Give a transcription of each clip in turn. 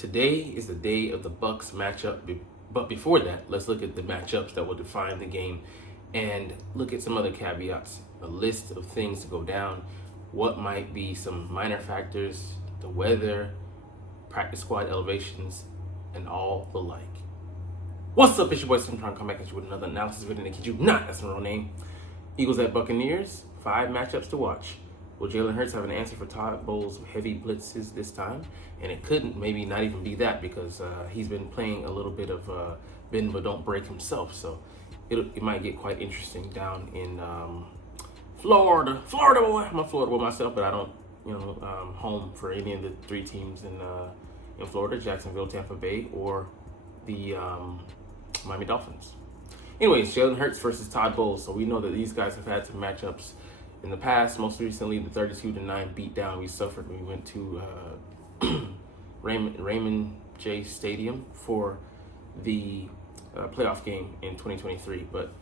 Today is the day of the Bucks matchup, but before that, let's look at the matchups that will define the game and look at some other caveats, a list of things to go down, what might be some minor factors, the weather, practice squad elevations, and all the like. What's up, it's your boy Cintron, come back at you with another analysis video, and I kid you not, that's my real name. Eagles at Buccaneers, 5 matchups to watch. Will Jalen Hurts have an answer for Todd Bowles' heavy blitzes this time? And it couldn't maybe not even be that because he's been playing a little bit of bend but don't break himself. So it might get quite interesting down in Florida. Florida boy, I'm a Florida boy myself, but I don't, home for any of the 3 teams in Florida: Jacksonville, Tampa Bay, or the Miami Dolphins. Anyways, Jalen Hurts versus Todd Bowles. So we know that these guys have had some matchups in the past. Most recently, the 32-9 beatdown we suffered when we went to Raymond J. Stadium for the playoff game in 2023. But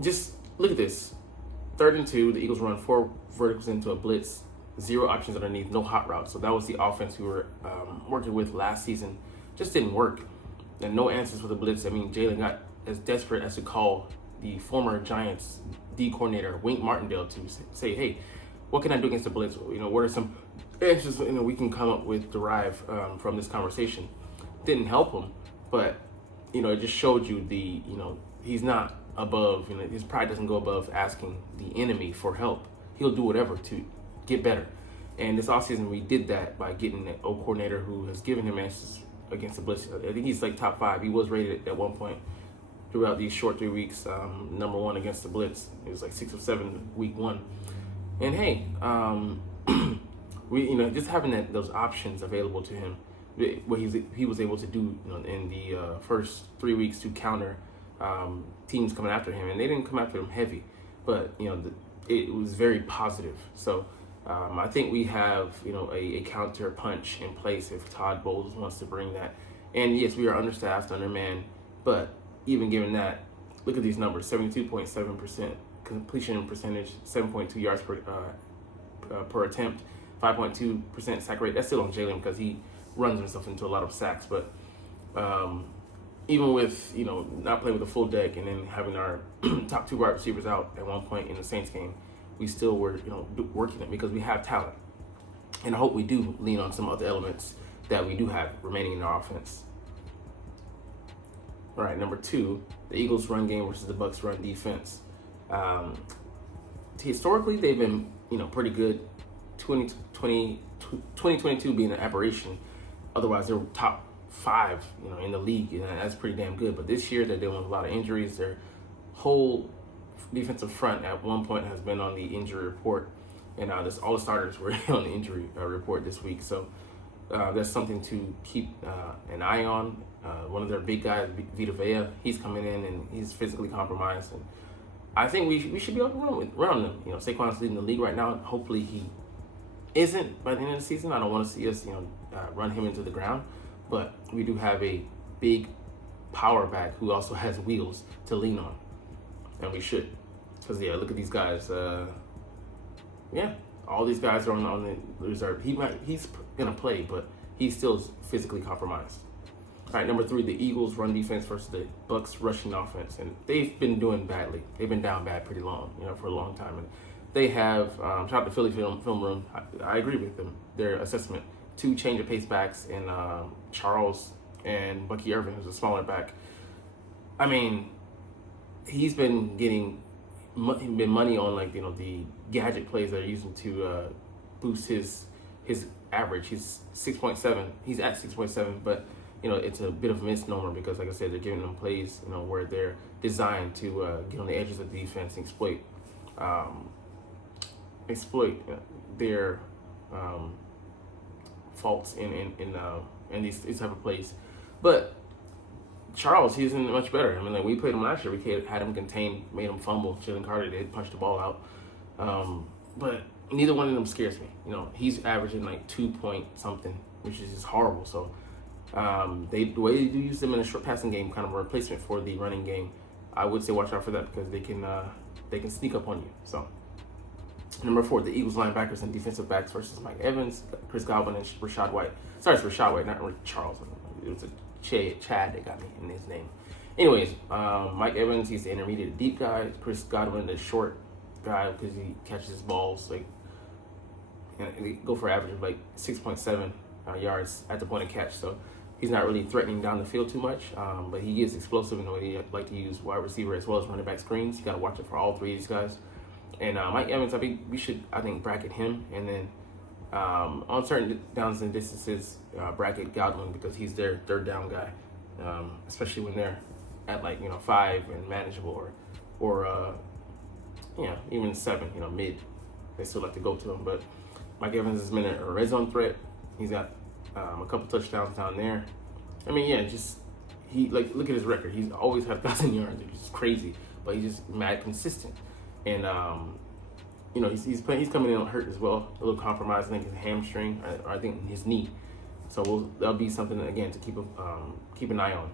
just look at this. 3rd and 2, the Eagles run 4 verticals into a blitz, 0 options underneath, no hot routes. So that was the offense we were working with last season. Just didn't work. And no answers for the blitz. I mean, Jalen got as desperate as to call the former Giants D coordinator Wink Martindale to say, hey, what can I do against the blitz? What are some answers we can come up with, derive from this conversation? Didn't help him, but it just showed you he's not above. His pride doesn't go above asking the enemy for help. He'll do whatever to get better. And this offseason we did that by getting an O coordinator who has given him answers against the blitz. I think he's like top 5. He was rated at one point throughout these short 3 weeks, number 1 against the blitz. It was like 6 or 7 week 1. And hey, we just having those options available to him, what he was able to do in the first 3 weeks to counter teams coming after him, and they didn't come after him heavy, but it was very positive. So I think we have a counter punch in place if Todd Bowles wants to bring that. And yes, we are understaffed, undermanned, but even given that, look at these numbers: 72.7% completion percentage, 7.2 yards per attempt, 5.2% sack rate. That's still on Jalen because he runs himself into a lot of sacks. But even with not playing with a full deck and then having our top 2 wide receivers out at one point in the Saints game, we still were working it because we have talent. And I hope we do lean on some other elements that we do have remaining in our offense. All right, number 2, the Eagles' run game versus the Bucks' run defense. Historically, they've been pretty good. 2022 being an aberration. Otherwise, they're top 5 in the league, and that's pretty damn good. But this year, they're dealing with a lot of injuries. Their whole defensive front at one point has been on the injury report, and all the starters were on the injury report this week. So that's something to keep an eye on. One of their big guys, Vita Vea, he's coming in and he's physically compromised, and I think we should be able to run them. Saquon's leading the league right now. Hopefully he isn't by the end of the season. I don't want to see us run him into the ground, but we do have a big power back who also has wheels to lean on, and we should, because look at these guys. All these guys are on the reserve. He's gonna play, but he still is physically compromised. All right, number 3, the Eagles' run defense versus the Bucks' rushing offense, and they've been doing badly. They've been down bad pretty long, for a long time, and they have. Shout out to Philly Film Room. I agree with them. Their assessment: 2 change of pace backs in Charles and Bucky Irvin, who's a smaller back. I mean, he's been getting money on the gadget plays that are using to boost his average. He's 6.7. He's at 6.7, but it's a bit of a misnomer because, like I said, they're giving them plays where they're designed to get on the edges of the defense and exploit their faults in these type of plays. But Charles, he isn't much better. I mean, we played him last year. We had him contained, made him fumble. Jalen Carter did punch the ball out. But neither one of them scares me. He's averaging 2 point something, which is just horrible. So the way they do use them in a short passing game, kind of a replacement for the running game, I would say watch out for that because they can sneak up on you. So Number 4, the Eagles linebackers and defensive backs versus Mike Evans, Chris Godwin, and Rashad White. Sorry, it's Rashad White, not Charles. It was a Chad that got me in his name. Anyways, Mike Evans, he's the intermediate deep guy. Chris Godwin, the short guy, because he catches balls like, and they go for average of like 6.7 yards at the point of catch. So he's not really threatening down the field too much, but he is explosive in the way he like to use wide receiver as well as running back screens. You got to watch it for all three of these guys. And Mike Evans, I think we should, bracket him, and then on certain downs and distances, bracket Godwin, because he's their third down guy, especially when they're at 5 and manageable, or even 7, mid. They still like to go to him, but Mike Evans has been a red zone threat. He's got a couple touchdowns down there. I mean, look at his record. He's always had 1,000 yards. It's crazy, but he's just mad consistent. And he's coming in hurt as well, a little compromised. I think his hamstring, or I think his knee. So that'll be something again to keep an eye on.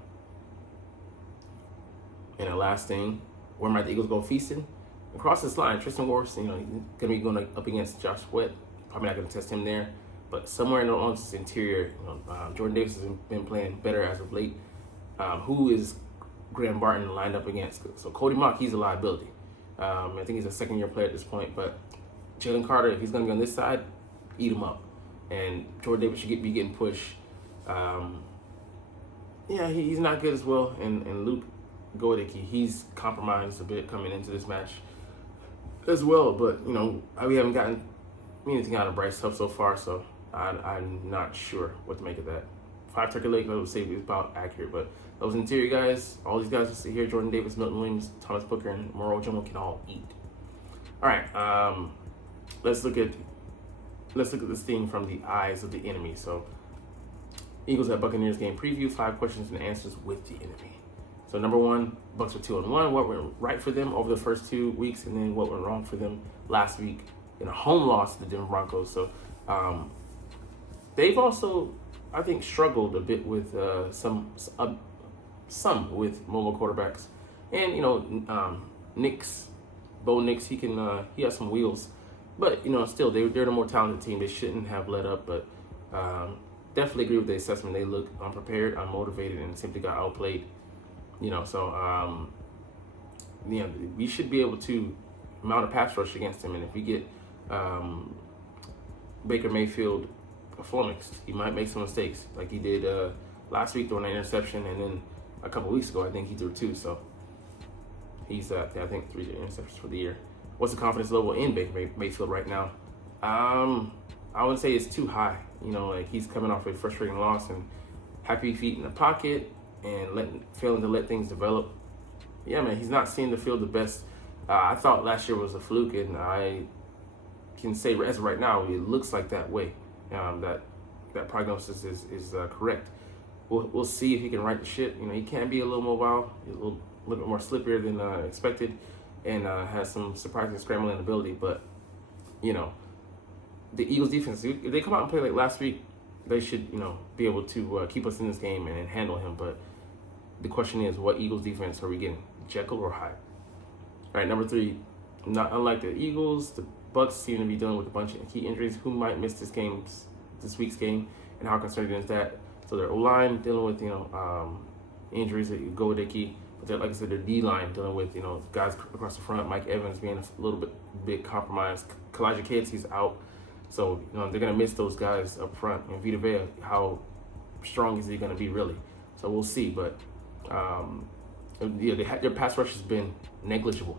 And the last thing, where might the Eagles go feasting? Across this line, Tristan Wirfs, he's gonna be going up against Josh Sweat. Probably not gonna test him there, but somewhere on this interior, Jordan Davis has been playing better as of late. Who is Graham Barton lined up against? So Cody Mock, he's a liability. I think he's a second-year player at this point, but Jalen Carter, if he's going to be on this side, eat him up. And Jordan Davis should be getting pushed. He's not good as well. And Luke Goedeke, he's compromised a bit coming into this match as well. But, we haven't gotten anything out of Bryce Huff so far, so I'm not sure what to make of that. 5 turkey leg, I would say, is about accurate, but those interior guys, all these guys just here, Jordan Davis, Milton Williams, Thomas Booker, and Moro Jomo can all eat. All right, let's look at this thing from the eyes of the enemy. So, Eagles at Buccaneers game preview, 5 questions and answers with the enemy. So, number 1, Bucs are 2-1. What went right for them over the first 2 weeks, and then what went wrong for them last week in a home loss to the Denver Broncos. So, they've also, I think, struggled a bit with some with mobile quarterbacks, and Bo Nix, he has some wheels, but still they're the more talented team. They shouldn't have let up, but definitely agree with the assessment. They look unprepared, unmotivated, and simply got outplayed. So we should be able to mount a pass rush against them, and if we get Baker Mayfield flummoxed, he might make some mistakes like he did last week throwing an interception, and then a couple weeks ago I think he threw 2. So he's I think 3 interceptions for the year. What's the confidence level in Baker Mayfield right now? I would say it's too high. He's coming off a frustrating loss and happy feet in the pocket and failing to let things develop. Yeah, man, he's not seeing the field the best. I thought last year was a fluke, and I can say as of right now it looks like that way. That prognosis is correct. We'll see if he can right the ship. He can be a little mobile, a little bit more slippier than expected, and has some surprising scrambling ability. But the Eagles defense, if they come out and play like last week, they should be able to keep us in this game and handle him. But the question is, what Eagles defense are we getting, Jekyll or Hyde? All right, number 3, not unlike the Eagles, the Bucs seem to be dealing with a bunch of key injuries. Who might miss this week's game, and how concerning is that? So their O-line dealing with injuries at Goedeke, but like I said, their D-line dealing with guys across the front. Mike Evans being a little bit compromised. Kalijah Kids, he's out, so they're gonna miss those guys up front. And Vita Vea, how strong is he gonna be really? So we'll see, but their pass rush has been negligible.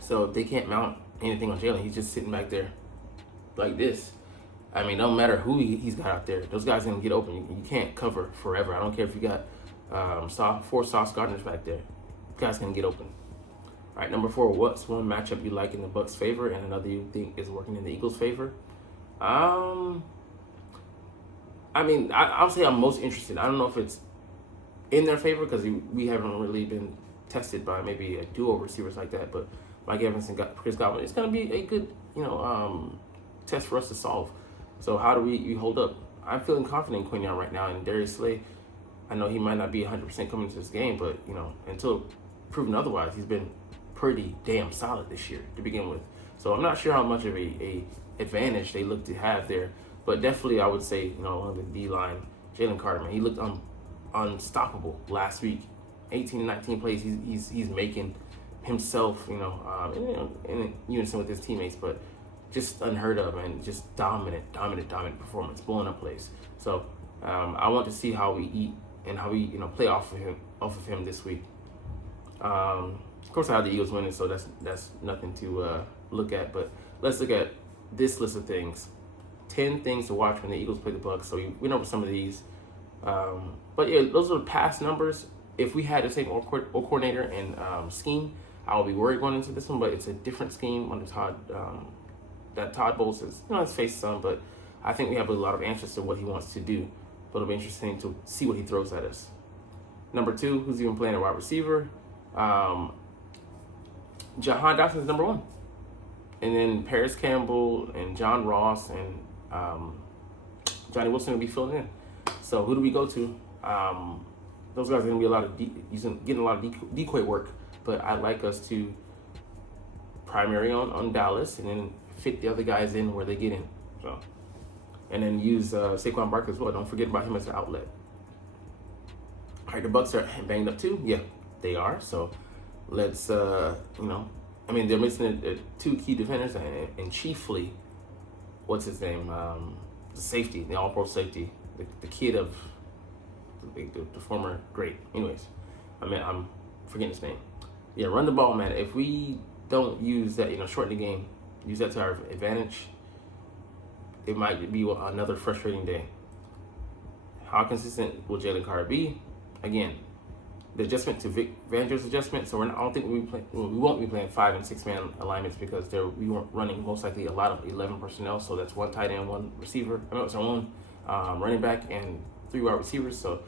So they can't mount anything on Jalen. He's just sitting back there like this. I mean, no matter who he's got out there, those guys are going to get open. You can't cover forever. I don't care if you got 4 Sauce Gardners back there. Guys going to get open. All right, number 4, what's one matchup you like in the Bucs' favor and another you think is working in the Eagles' favor? I'll say I'm most interested. I don't know if it's in their favor because we haven't really been tested by maybe a duo receivers like that, but Mike Evans and Chris Godwin, it's going to be a good, test for us to solve. So how do we hold up? I'm feeling confident in Quinion right now, and Darius Slay, I know he might not be 100% coming into this game, but, until proven otherwise, he's been pretty damn solid this year to begin with. So I'm not sure how much of a advantage they look to have there But definitely, I would say, on the D-line, Jalen Carter, man, he looked unstoppable last week. 18 19 plays, he's making himself, in unison with his teammates, but just unheard of, and just dominant performance, blowing up plays. So I want to see how we eat and how we play off of him this week. Of course, I have the Eagles winning, so that's nothing to look at. But let's look at this list of things. 10 things to watch when the Eagles play the Bucs. So we went over some of these. But yeah, those are the past numbers. If we had the same coordinator and scheme, I would be worried going into this one. But it's a different scheme under Todd. That Todd Bowles is, let's face some, but I think we have a lot of answers to what he wants to do. But it'll be interesting to see what he throws at us. Number 2, who's even playing a wide receiver? Jahan Dotson's number 1. And then Paris Campbell and John Ross and Johnny Wilson will be filling in. So who do we go to? Those guys are going to be getting a lot of decoy work. But I'd like us to primary on Dallas and then fit the other guys in where they get in. So, and then use Saquon Barkley as well. Don't forget about him as the outlet. All right, the Bucs are banged up too. Yeah, they are. So let's, they're missing 2 key defenders and chiefly, what's his name? The safety, the all-pro safety, the kid of the former great. Anyways, I'm forgetting his name. Yeah, run the ball, man. If we don't use that, shorten the game, use that to our advantage, it might be another frustrating day. How consistent will Jalen Carter be? Again, the adjustment to Vic Fangio's adjustment. So I don't think we won't be playing 5 and 6 man alignments because we weren't running most likely a lot of 11 personnel. So that's 1 tight end, 1 receiver. One running back and 3 wide receivers. So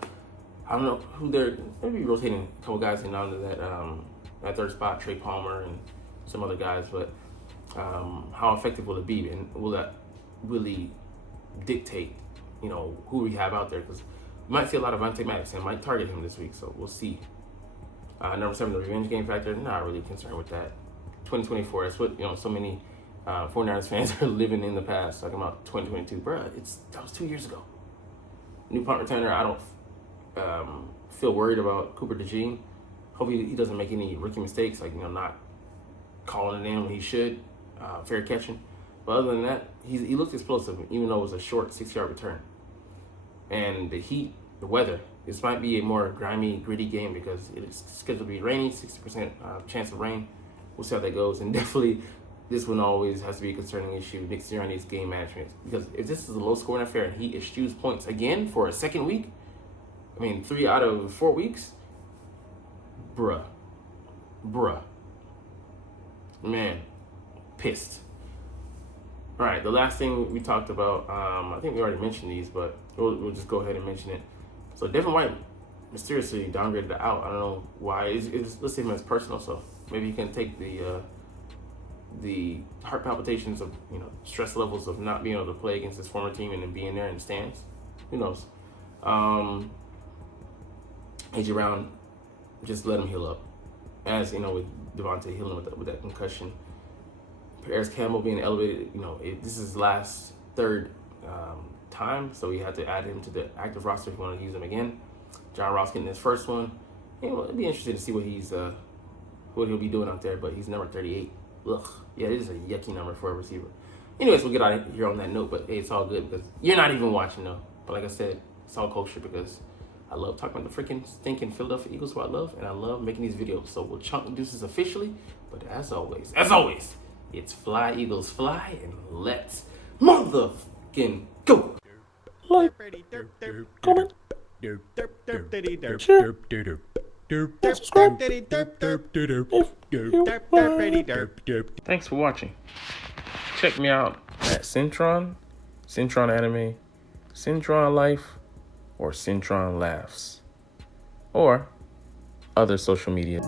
I don't know who they're maybe rotating a couple guys in onto that third spot, Trey Palmer and some other guys, but how effective will it be, and will that really dictate, who we have out there? Because we might see a lot of Vontae Maddox and might target him this week, so we'll see. Number 7, the revenge game factor. Not really concerned with that. 2024. That's what so many 49ers fans are living in the past, talking about 2022. Bruh, that was 2 years ago. New punt returner. I don't feel worried about Cooper DeJean. Hope he doesn't make any rookie mistakes, like not calling it in when he should, fair catching. But other than that, he looked explosive, even though it was a short 6-yard return. And the heat, the weather, this might be a more grimy, gritty game because it is scheduled to be rainy, 60% chance of rain. We'll see how that goes. And definitely, this one always has to be a concerning issue. Nick Sirianni's game management. Because if this is a low-scoring affair and he eschews points again for a second week, 3 out of 4 weeks, bruh. Man, pissed. All right, the last thing we talked about, I think we already mentioned these, but we'll just go ahead and mention it. So Devin White mysteriously downgraded to out. I don't know why. It's listed him as personal, so maybe he can take the heart palpitations of stress levels of not being able to play against his former team and then being there in the stands. Who knows? AJ Brown, just let him heal up. As with Devontae healing with that concussion. Paris Campbell being elevated, this is his last third time, so we had to add him to the active roster if we want to use him again. John Ross getting his first one. It'd be interesting to see what he'll be doing out there, but he's number 38. Ugh, yeah, it is a yucky number for a receiver. Anyways, we'll get out of here on that note, but hey, it's all good because you're not even watching though. But like I said, it's all kosher because I love talking about the freaking stinking Philadelphia Eagles, who I love, and I love making these videos. So we'll chunk the deuces officially, but as always, it's fly, Eagles, fly, and let's motherfucking go. Like, comment, share, subscribe if you Thanks for watching. Check me out at Cintron, Cintron Anime, Cintron Life, or Cintron Laughs, or other social media.